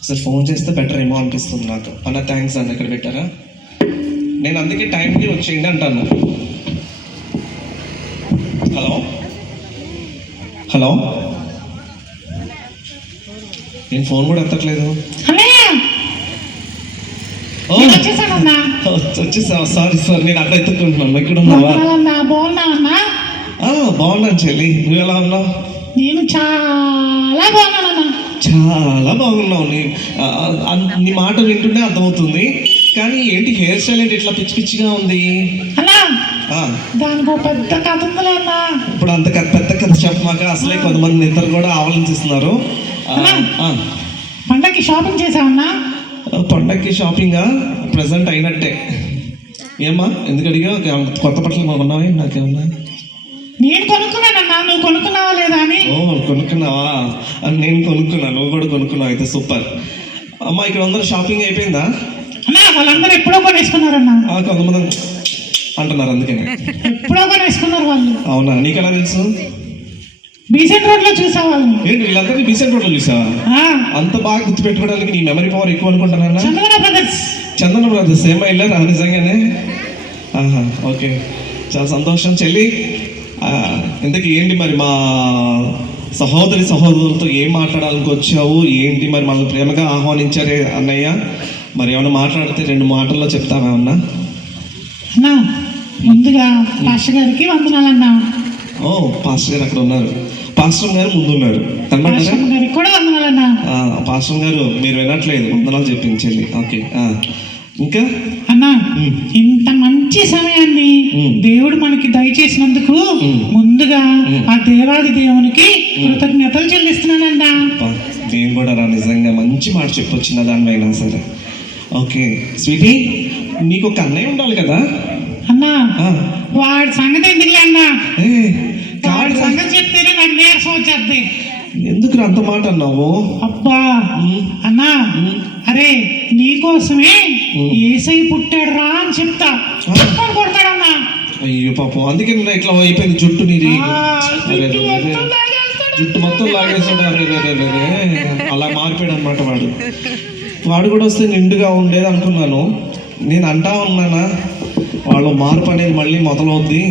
ఒకసారి ఫోన్ చేస్తే బెటర్ ఏమో అనిపిస్తుంది నాకు. అన్న థ్యాంక్స్ అన్న, ఇక్కడ పెట్టారా? నేను అందుకే టైంకి వచ్చేయండి అంటాను. హలో హలో, నేను ఫోన్ కూడా ఎత్తట్లేదు. వచ్చేసావా? సారీ సారీ, నేను అక్కడ ఎత్తుకుంటున్నాను. ఇక్కడ ఉన్నావా? బాగున్నాను చెల్లి, నువ్వు ఎలా ఉన్నావు? నేను చాలా బాగున్నాను. చాలా బాగున్నావు. నీ మాట వింటుండే అర్థమవుతుంది. కానీ ఏంటి హెయిర్ స్టైల్ ఏంటి ఇట్లా పిచ్చి పిచ్చిగా ఉంది? దానికి పెద్ద కథ ఉందిలే అన్న. ఇప్పుడు అంత పెద్ద కథ చెప్పమాక, అసలే కొంతమంది నిద్ర కూడా ఆవలించిస్తున్నారు. పండగకి షాపింగ్ చేసావన్నా? పండగకి షాపింగా ప్రెసెంట్ అయినట్టే. ఏమ్మా ఎందుకు అడిగా? కొత్త బట్టలు కొన్నావా? నాకేమన్నా? నేను కొనుక్కున్నానన్నా, నువ్వు కొనుక్కున్నావా లేదా అని. ఓ కొనుక్కున్నావా? నేను కొనుక్కున్నాను, నువ్వు కూడా కొనుక్కున్నావు, అయితే సూపర్. అమ్మా ఇక్కడ అందరూ షాపింగ్ అయిపోయిందా? అన్నా వాళ్ళందరూ ఎప్పుడో కొనేసుకున్నారన్నా. కొంతమంది అంటున్నారు, అందుకని ఎప్పుడో కొనేసుకున్నారు వాళ్ళు. అవునా? నీకెలా తెలుసు? బీసెంట్ రోడ్ లో చూసా వాళ్ళని. ఏంటి వీళ్ళందరినీ బీసెంట్ రోడ్ లో చూసావా? అంత బాగా గుర్తు పెట్టుకోవడానికి నీ మెమరీ పవర్ ఎక్కువ అనుకుంటానన్నా. చందన బ్రదర్స్ ఏమో వెళ్ళారా నిజంగానే? ఓకే, చాలా సంతోషం చెల్లి. ఇంతకీ ఏంటి మరి మా సహోదరులతో ఏం మాట్లాడాలని వచ్చావు? ఏంటి మరి మనల్ని ప్రేమగా ఆహ్వానించారే అన్నయ్య, మరి ఏమైనా మాట్లాడితే 2 మాటల్లో చెప్తావా అన్నా? అన్నా ముందుగా పాస్టర్ గారికి వందనాలన్నా. ఓ పాస్టర్ గారు అక్కడ ఉన్నారు. పాస్టర్ గారు ముందు ఉన్నారు కనబడ్డారా? పాస్టర్ గారు మీరు వినట్లేదు, వందనాలు చెప్పించండి. ఓకే, ఇంకా అన్నా ఇంత మంచి సమయాన్ని దేవుడు మనకి దయచేసినందుకు ముందుగా ఆ దేవాది దేవునికి కృతజ్ఞతలు చెల్లిస్తున్నానన్నా. నేను కూడా నిజంగా మంచి మాట చెప్పొచ్చిన దానివైనా సరే. ఓకే స్వీటీ, నీకు ఒక అన్నయ్య ఉండాలి కదా అన్నా? వాడి సంగతి ఎందుకు అన్నా? వాడి సంగతి చెప్తేనే నాకు నీరసం వచ్చేది. ఎందుకు అంత మాట అన్నావు? అబ్బా అన్నా, అరే నీకోసమే ఏసై పుట్టాడు రా అని చెప్తా కొడతాడన్నా. అయ్యో పాపం, అందుకే ఇట్లా అయిపోయింది జుట్టు నీది. జుట్టు మొత్తం లాగేసాడు. అలా మారిపోయాడు అనమాట వాడు కూడా వస్తే నిండుగా ఉండేది అనుకున్నాను. నేను అంటా ఉన్నానా వాళ్ళ మార్పు అనేది మళ్ళీ మొదలవుద్ది.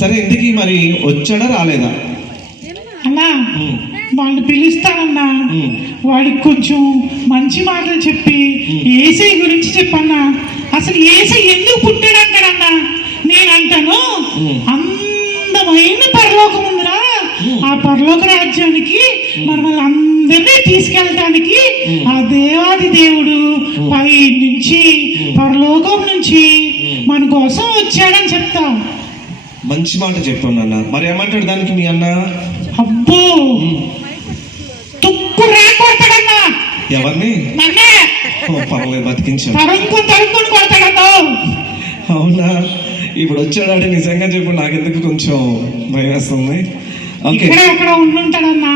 సరే ఇంటికి మరి వచ్చాడా రాలేదా? అన్నా వాళ్ళు పిలుస్తానన్నా, వాడికి కొంచెం మంచి మాటలు చెప్పి ఏసై గురించి చెప్పన్నా. అసలు ఏసై ఎందుకు పుట్టాడంటాడన్నా? నేను అంటాను అందమైన పరలోకం ఉందిరా, ఆ పరలోక రాజ్యానికి మనల్ని అందరినీ తీసుకెళ్ళటానికి ఆ దేవాది దేవుడు పై నుంచి పరలోకం నుంచి మన కోసం వచ్చాడని చెప్తా. మంచి మాట చెప్పాను నాన్న. మరి ఏమంటాడు దానికి మీ అన్న? అబ్బో తుక్కు రేకొడతాడన్నా. ఎవరిని? పర్వాలేదు బతికించాడు. అవునా? ఇప్పుడు వచ్చాడంటే నిజంగా చెప్పు, నాకెందుకు కొంచెం భయం వేస్తుంది. అక్కడ ఉండుంటాడన్నా.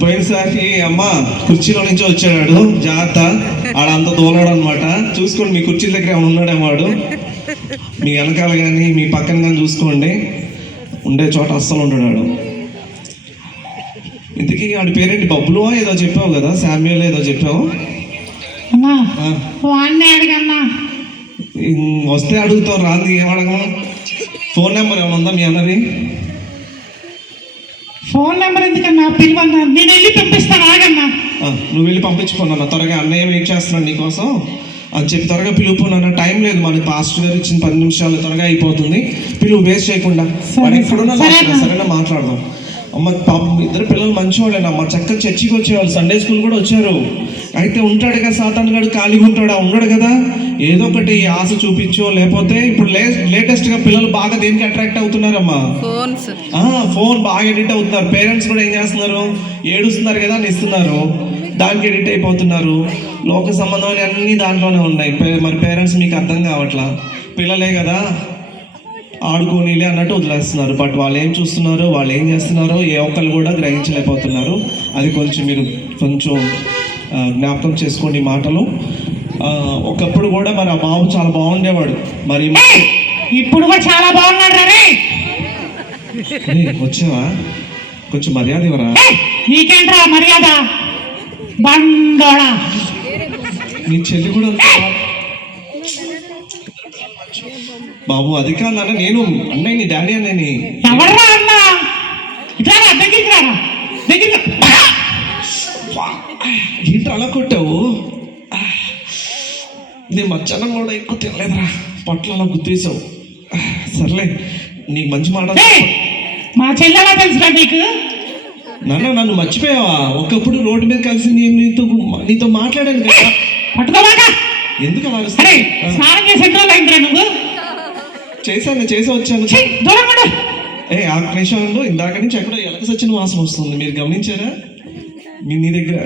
పోయినసారి అమ్మ కుర్చీలో నుంచి వచ్చాడు, జాగ్రత్త ఆడంత దూలాడు అనమాట. చూసుకోండి మీ కుర్చీ దగ్గర ఏమైనా ఉన్నాడేమో వాడు. మీ వెనకాల కానీ మీ పక్కన కానీ చూసుకోండి, ఉండే చోట అస్సలు ఉంటాడు. ఇంతకీ ఆడి పేరేంటి? బబ్బులు ఏదో చెప్పావు కదా, శామ్యుల్ ఏదో చెప్పావు. వస్తే అడుగుతావు, రాంది ఏం అడగము. ఫోన్ నెంబర్ ఏమైనా ఉందా మీ అన్నది? ఫోన్ నెంబర్ ఎందుకన్నా? పిలువన్నా, నేను వెళ్ళి పంపిస్తాను. ఆగన్నా, నువ్వు వెళ్ళి పంపించుకున్నా త్వరగా. అన్నయ్య వెయిట్ చేస్తున్నాడు నీకోసం అని చెప్పి త్వరగా పిలుపుకున్నా. టైం లేదు, మన పాస్టర్ గారు ఇచ్చిన 10 నిమిషాలు త్వరగా అయిపోతుంది. పిలువు వేస్ట్ చేయకుండా. వాడు ఎక్కడున్నా సరేనా మాట్లాడదాం. అమ్మ పాపం ఇద్దరు పిల్లలు మంచివాళ్ళేనమ్మ, చక్కగా చర్చికి వచ్చేవాళ్ళు, సండే స్కూల్ కూడా వచ్చారు. అయితే ఉంటాడు కదా సాతాన్ గాడు, ఖాళీగా ఉంటాడా? ఉండడు కదా, ఏదో ఒకటి ఆశ చూపించో, లేకపోతే ఇప్పుడు లేటెస్ట్గా పిల్లలు బాగా దేనికి అట్రాక్ట్ అవుతున్నారమ్మా? ఫోన్ బాగా ఎడిట్ అవుతున్నారు. పేరెంట్స్ కూడా ఏం చేస్తున్నారు? ఏడుస్తున్నారు కదా అని ఇస్తున్నారు, దానికి ఎడిట్ అయిపోతున్నారు. లోక సంబంధమైన అన్నీ దాంట్లోనే ఉన్నాయి. మరి పేరెంట్స్ మీకు అర్థం కావట్లా, పిల్లలే కదా ఆడుకోనీలే అన్నట్టు వదిలేస్తున్నారు. బట్ వాళ్ళు ఏం చూస్తున్నారో, వాళ్ళు ఏం చేస్తున్నారో ఏ ఒక్కరు కూడా గ్రహించలేకపోతున్నారు. అది కొంచెం మీరు కొంచెం జ్ఞాపకం చేసుకోండి మాటలు. ఒకప్పుడు కూడా మరి ఆ బాబు చాలా బాగుండేవాడు, మరి ఇప్పుడు కూడా చాలా బాగున్నాడు. వచ్చావా? కొంచెం మర్యాద ఇవ్వరా? నీకేంట్రా మర్యాద? బండోడా. నీ చెల్లి కూడా అంతే బాబు. అది కాదు నాన్న, నేను అన్నయ్య నీ డాడీ అన్నయ్యని. ఎవర్రా అన్న? ఇట్లా దగ్గరికి రారా, దగ్గరికి రా. ఏంటి అలా కొట్టావు? నేను మధ్యాహ్నం కూడా ఎక్కువ తినలేదురా, పట్ల అలా గుర్తేసావు. సర్లే, నీకు మంచి మాట. మా చెల్లెలా తెలుసురా నీకు? నాన్న నన్ను మర్చిపోయావా? ఒకప్పుడు రోడ్డు మీద కలిసి నేను నీతో మాట్లాడాను కదా. పట్టుకోమాక. ఎందుకు అలా సరే, స్నానం చేసి ఎన్ని రోజులు అయిందిరా నువ్వు? చేసి వచ్చాను. దూరం ఉండు. ఆ నిమిషంలో ఇందాక నుంచి ఎక్కడో ఎలక సచ్చిన వాసన వస్తుంది, మీరు గమనించారా? నీ దగ్గర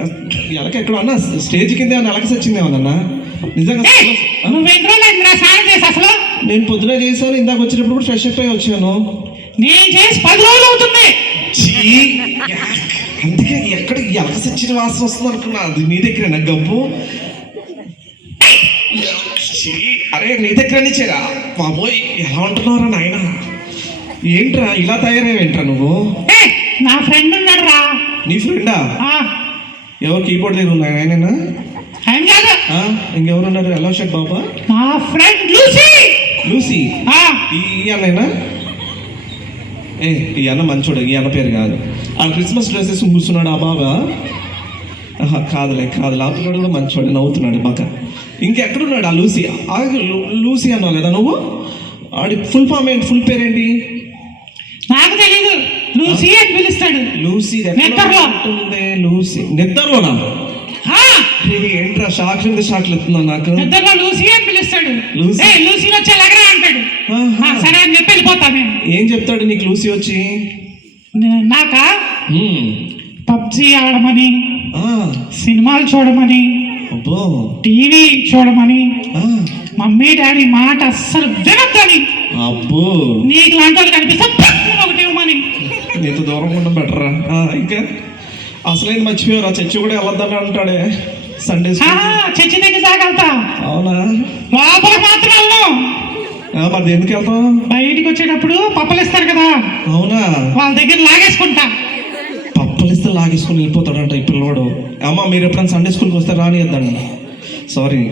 ఎలక ఎక్కడో అన్న స్టేజ్ కింద ఏమన్నా ఎలక సచ్చిందేమన్నా? నిజంగా నువ్వు ఎన్ని రోజులు అయిందిరా స్నానం చేసి అసలు? నేను పొద్దున చేశాను, ఇందాక వచ్చినప్పుడు కూడా ఫ్రెష్ అప్ అయి వచ్చాను. నేను చేసి 10 రోజులు అవుతుంది. అందుకే ఎక్కడ ఎలక సచ్చిన వాసన వస్తుంది అనుకున్నా. అది నీ దగ్గర గబ్బు. అరే నీ దగ్గర నుంచేరా బాబోయ్, ఎలా ఉంటున్నారా నాయన? ఏంట్రా ఇలా తయారయ్యేంట్రా నువ్వు? నా ఫ్రెండ్ ఉన్నాడు రా. నీ ఫ్రెండా? ఎవరు కీబోర్డ్ దగ్గర ఉన్నా ఆయననా? ఇంకెవరున్నారు? ఎలా షర్ట్ బాబా? నా ఫ్రెండ్ లూసీ. లూసీ ఈ అన్నయ్యనా? ఈ అన్న మంచోడు, ఈ అన్న పేరు కాదు. ఆ క్రిస్మస్ డ్రెస్సెస్ కూర్చున్నాడు ఆ బాబా? కాదులే అతడు కూడా మంచోడు, నవ్వుతున్నాడు బాగా. ఇంకెక్కడున్నాడు ఆ లూసీ? లూసీ అన్నావు కదా నువ్వు. ఆడి ఫుల్ ఫామ్ ఏంటి, ఫుల్ పేరేంటి? నాకు తెలీదు. లూసీ అని పిలుస్తాడు. లూసీ ఉంటుంది. లూసీ నిద్రలోనా? ఏంట్రా షాక్లు ఎత్తున్నా నాకు. నిద్రలో లూసీ అని పిలుస్తాడు. లూసీ వచ్చి ఎలాగరా అంటాడు. సరే అని చెప్పి వెళ్ళిపోతా నేను. ఏం చెప్తాడు నీకు లూసీ వచ్చి? నాకా పబ్జి ఆడమని, సినిమాలు చూడమని, టీవీ చూడమని, మమ్మీ డాడీ మాట అస్సలు వినొద్దని, అబ్బో నీకు లాంటి వాళ్ళు కనిపిస్తే ఒకటి ఇవ్వమని. నీతో దూరం ఉండడం బెటరా? ఇంకా అసలైంది మర్చిపోయారా, చర్చి కూడా వెళ్ళొద్దని అంటాడే సండే. చర్చి దగ్గర సాగలుగుతా. అవునా? లోపల మాత్రం వెళ్ళను. మరి ఎందుకు వెళ్తాం? బయటికి వచ్చేటప్పుడు పప్పలు ఇస్తారు కదా. అవునా? వాళ్ళ దగ్గర లాగేసుకుంటా. పప్పలు ఇస్తే లాగేసుకుని వెళ్ళిపోతాడంట ఈ పిల్లవాడు. అమ్మ మీరు ఎప్పుడైనా సండే స్కూల్కి వస్తే రానియద్దండి. సారీ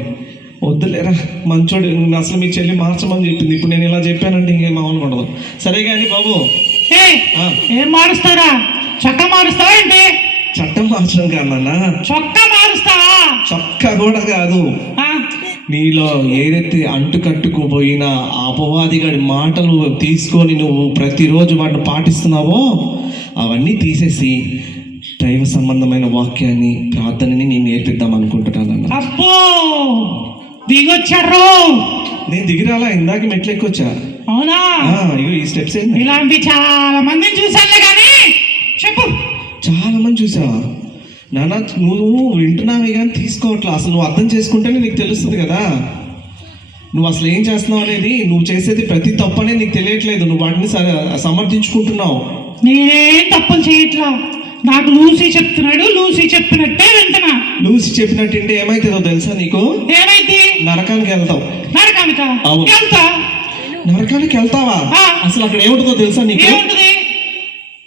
వద్దులేరా, మంచోడు. అసలు మీ చెల్లి మార్చమని చెప్పింది. ఇప్పుడు నేను ఇలా చెప్పానంటే ఇంకేం మామూలుగా ఉండదు. సరే కానీ బాబు, ఏం మారుస్తారా? చొక్కా మారుస్తావా ఏంటి? చట్టం మార్చడం కాదన్నా, చొక్కా మారుస్తావా? చొక్కా కూడా కాదు. నీలో ఏదైతే అంటుకట్టుకుపోయిన అపవాదిగాడి మాటలు తీసుకొని నువ్వు ప్రతిరోజు వాటిని పాటిస్తున్నావో అవన్నీ తీసేసి దైవ సంబంధమైన వాక్యాన్ని, ప్రార్థనని నేను నేర్పిద్దాం అనుకుంటున్నాను. అబ్బో దిగొచ్చారు. నేను దిగిరాలా, ఇందాక మెట్లు ఎక్కొచ్చా. అవునా? ఇగో ఈ స్టెప్స్. ఇలాంటి చాలా మందిని చూసానులే కానీ చెప్పు. చాలా మంది చూసావా నాన్న? నువ్వు వింటున్నావే కానీ తీసుకోవట్లా. అసలు నువ్వు అర్థం చేసుకుంటేనే నీకు తెలుస్తుంది కదా నువ్వు అసలు ఏం చేస్తున్నావు అనేది. నువ్వు చేసేది ప్రతి తప్పు అనేది నీకు తెలియట్లేదు. నువ్వు వాటిని సమర్థించుకుంటున్నావు. నేనేం తప్పులు చేయట్లా. నాకు లూసీ చెప్తున్నాడు, లూసీ చెప్పినట్టే వింటున్నా. లూసీ చెప్పినట్టు అంటే ఏమైతుందో తెలుసా నీకు? ఏమైంది? నరకానికి వెళ్తావు. నరకానికా? వెళ్తా. నరకానికి వెళ్తావా? అసలు అక్కడ ఏముంటుందో తెలుసా నీకు?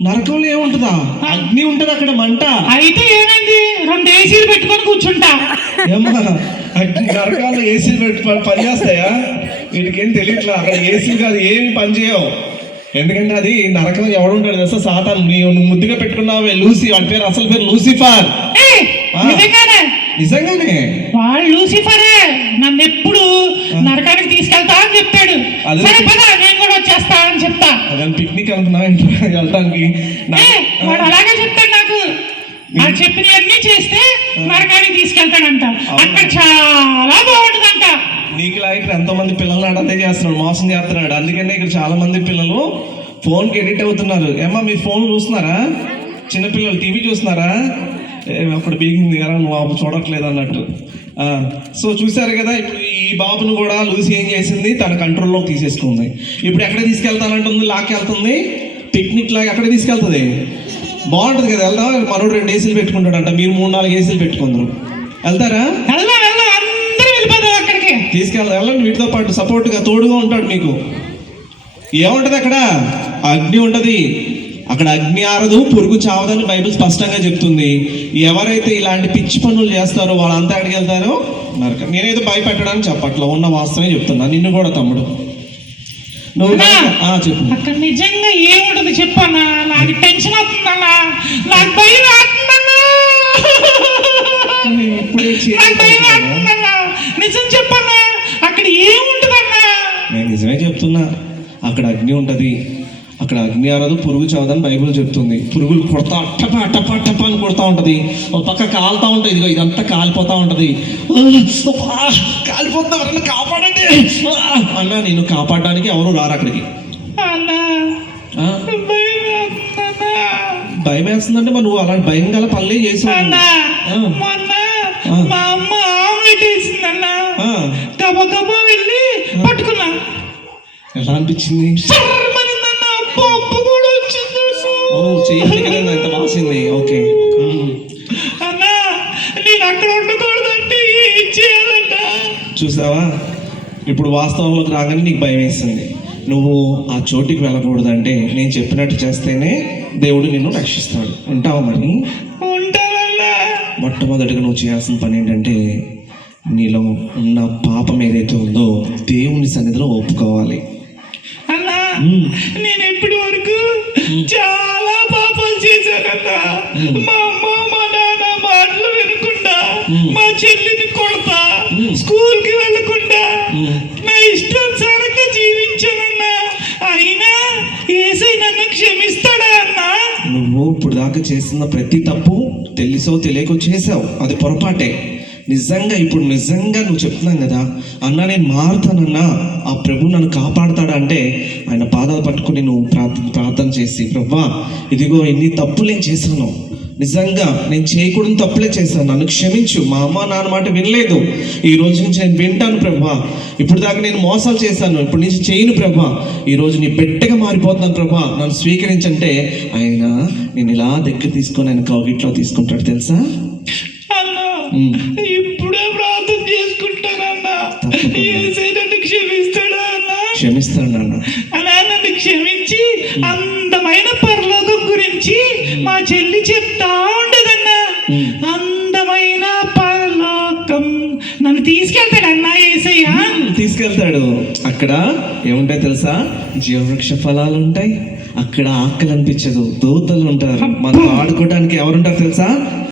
నరకంలో ఏముంటుందా? అగ్ని ఉంటది అక్కడ, మంట. అయితే ఏమైంది? 2 ఏసీలు పెట్టుకొని కూర్చుంటా. ఏమా నరకాల్లో ఏసీలు పెట్టి పని చేస్తాయా? వీటికేం తెలియట్లా. అక్కడ ఏసీలు కాదు, ఏమి పని చేయవు. ఎందుకంటే అది నరకం ఎవడుంటాడు తెలుసా? సాతాను. నువ్వు ముద్దుగా పెట్టుకున్నావే లూసీ, వాడి పేరు అసలు పేరు లూసిఫర్. నిజంగానే వాడు లూసిఫరే. నన్ను ఎప్పుడు నరకానికి తీసుకెళ్తా అని చెప్తాడు. సరే పద, నేను కూడా వచ్చేస్తా అని చెప్తా. అదే పిక్నిక్ అనుకున్నా వెళ్ళటానికి. వాడు అలాగే చెప్తాడు నాకు. వాడు చెప్పినవన్నీ చేస్తే నరకానికి తీసుకెళ్తాడంట. అక్కడ చాలా బాగుంటుందంట. నీకు ఇక్కడ ఎంతో మంది పిల్లల్ని అదే చేస్తున్నాడు, మోసం చేస్తున్నాడు. అందుకనే ఇక్కడ చాలా మంది పిల్లలు ఫోన్కి ఎడిట్ అవుతున్నారు. ఏమా మీ ఫోన్ చూస్తున్నారా? చిన్నపిల్లలు టీవీ చూస్తున్నారా? అప్పుడు బీగింది కదా, నువ్వు చూడట్లేదు అన్నట్టు. సో చూసారు కదా, ఇప్పుడు ఈ బాబును కూడా లూసీ ఏం చేసింది, తన కంట్రోల్లో తీసేసుకుంది. ఇప్పుడు ఎక్కడ తీసుకెళ్తానంటుంది? లాక్కెళ్తుంది. పిక్నిక్ లాగా ఎక్కడ తీసుకెళ్తుంది? బాగుంటుంది కదా, వెళ్దాం. మనోడు 2 ఏసీలు పెట్టుకుంటాడంట, మీరు 3-4 ఏసీలు పెట్టుకుందరు. వెళ్తారా? వెళ్ళండి. వీటితో పాటు సపోర్ట్గా తోడుగా ఉంటాడు మీకు. ఏముంటది అక్కడ? అగ్ని ఉంటుంది. అక్కడ అగ్ని ఆరదు పురుగు చావదని బైబిల్ స్పష్టంగా చెప్తుంది. ఎవరైతే ఇలాంటి పిచ్చి పనులు చేస్తారో వాళ్ళంతా ఎక్కడికి వెళ్తారో నరకం. నేనేదో భయపెట్టడానికి చెప్పట్లా, ఉన్న వాస్తవమే చెప్తున్నా. నిన్ను కూడా తమ్ముడు నువ్వు చెప్పు. అక్కడ నిజంగా ఏముంటది చెప్పన్నా? నాకు టెన్షన్ అవుతుందన్నా, నాకు భయం అవుతుందన్నా, నాకు భయం అవుతుందన్నా. నిజం చెప్పన్నా, అక్కడ ఏముంటదన్నా? నేను నిజమే చెప్తున్నా. అక్కడ అగ్ని ఉంటది, అక్కడ అగ్ని ఆరదు పురుగు చావదని బైబిల్ చెప్తుంది. పురుగులు కొడతా టపా టపా టపా అని కొడతా ఉంటది, ఒక పక్క కాలుతా ఉంటుంది. ఇదిగో ఇదంతా కాలిపోతా ఉంటది. కాలిపోతా, ఎవరన్నా కాపాడండి అన్నా. నిన్ను కాపాడడానికి ఎవరు రారు అక్కడికి. అన్నా ఆ? భయం అవుతుందన్నా. భయం వేస్తుందంటే మరి నువ్వు అలాంటి భయం గల పనులే చేసావు. అన్నా ఆ. మొన్న మా అమ్మ ఆమ్లెట్ వేసిందన్నా, ఆ. గబగబా వెళ్ళి పట్టుకున్నా. ఎలా అనిపించింది? సర్రమనిందన్నా, పప్పు కూడా వచ్చింది. ఓ చెయ్యాలి కదా, ఎంత వాసింది. ఓకే అన్నా నేను అక్కడ ఉండకూడదంటే ఏం చేయాలన్నా? చూసావా, ఇప్పుడు వాస్తవంలోకి రాగానే నీకు భయం వేస్తుంది. నువ్వు ఆ చోటికి వెళ్ళకూడదంటే నేను చెప్పినట్టు చేస్తేనే దేవుడు నిన్ను రక్షిస్తాడు. ఉంటావా మరి? ఉంటానన్నా. మొట్టమొదటిగా నువ్వు చేయాల్సిన పని ఏంటంటే నీలో ఉన్న పాపం ఏదైతే ఉందో దేవుని సన్నిధిలో ఒప్పుకోవాలి. అన్నా నేను ఇప్పటి వరకు చాలా పాపాలు చేశానన్నా. మా అమ్మ మా నాన్న మాటలు వినకుండా, మా చెల్లిని కొడతా, స్కూల్కి వెళ్ళకుండా నా ఇష్టానుసారంగా జీవించానన్నా. అయినా యేసయ్య నన్ను క్షమిస్తాడా అన్నా? నువ్వు ఇప్పుడు దాకా చేస్తున్న ప్రతి తప్పు తెలిసో తెలియకో చేసావు, అది పొరపాటే. నిజంగా ఇప్పుడు నిజంగా నువ్వు చెప్తున్నావు కదా అన్నా, నేను మారుతానన్నా, ఆ ప్రభు నన్ను కాపాడుతాడా అంటే ఆయన పాదాలు పట్టుకుని నువ్వు ప్రార్థన చేసి, ప్రభువా ఇదిగో ఎన్ని తప్పులు నేను చేశాను, నిజంగా నేను చేయకూడని తప్పులే చేశాను, నన్ను క్షమించు. మా అమ్మ నాన్న మాట వినలేదు, ఈ రోజు నుంచి నేను వింటాను ప్రభువా. ఇప్పుడు దాకా నేను మోసాలు చేశాను, ఇప్పుడు నుంచి చేయను ప్రభువా. ఈ రోజు నీ బిడ్డగా మారిపోతున్నాను ప్రభువా, నన్ను స్వీకరించంటే ఆయన నేను ఇలా దగ్గర తీసుకొని ఆయన కౌగిట్లో తీసుకుంటాడు తెలుసా? అన్నా ఇప్పుడే ప్రార్థన చేసుకుంటానన్నా. యేసయ్య నన్ను క్షమిస్తాడా అన్నా? క్షమిస్తాడు నాన్న. అలా నన్ను క్షమించి అందమైన పరలోకం గురించి మా చెల్లి చెప్తా ఉండదన్నా. అందమైన పరలోకం నన్ను తీసుకెళ్తాడన్నా యేసయ్య. తీసుకెళ్తాడు. అక్కడ ఏముంటాయి తెలుసా? జీవవృక్ష ఫలాలు ఉంటాయి, అక్కడ ఆకలి అనిపించదు, దూతలు ఉంటారు, మనం ఆడుకోవడానికి ఎవరుంటారు తెలుసా?